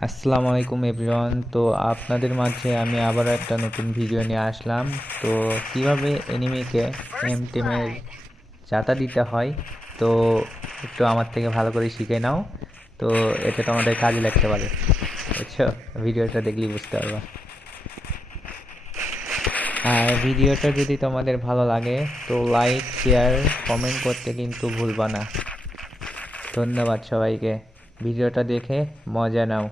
আসসালামু আলাইকুম এভরিওয়ান। তো আপনাদের মাঝে আমি আবারও একটা নতুন ভিডিও নিয়ে আসলাম। তো কিভাবে এনিমিকে টিমের যাতা দিতে হয়, তো একটু আমার থেকে ভালো করে শিখে নাও। তো এটা তোমাদের কাজে লাগতে পারে, বুঝছো? ভিডিওটা দেখলেই বুঝতে পারবা। আর ভিডিওটা যদি তোমাদের ভালো লাগে তো লাইক, শেয়ার, কমেন্ট করতে কিন্তু ভুলবা না। ধন্যবাদ সবাইকে, ভিডিওটা দেখে মজা নাও।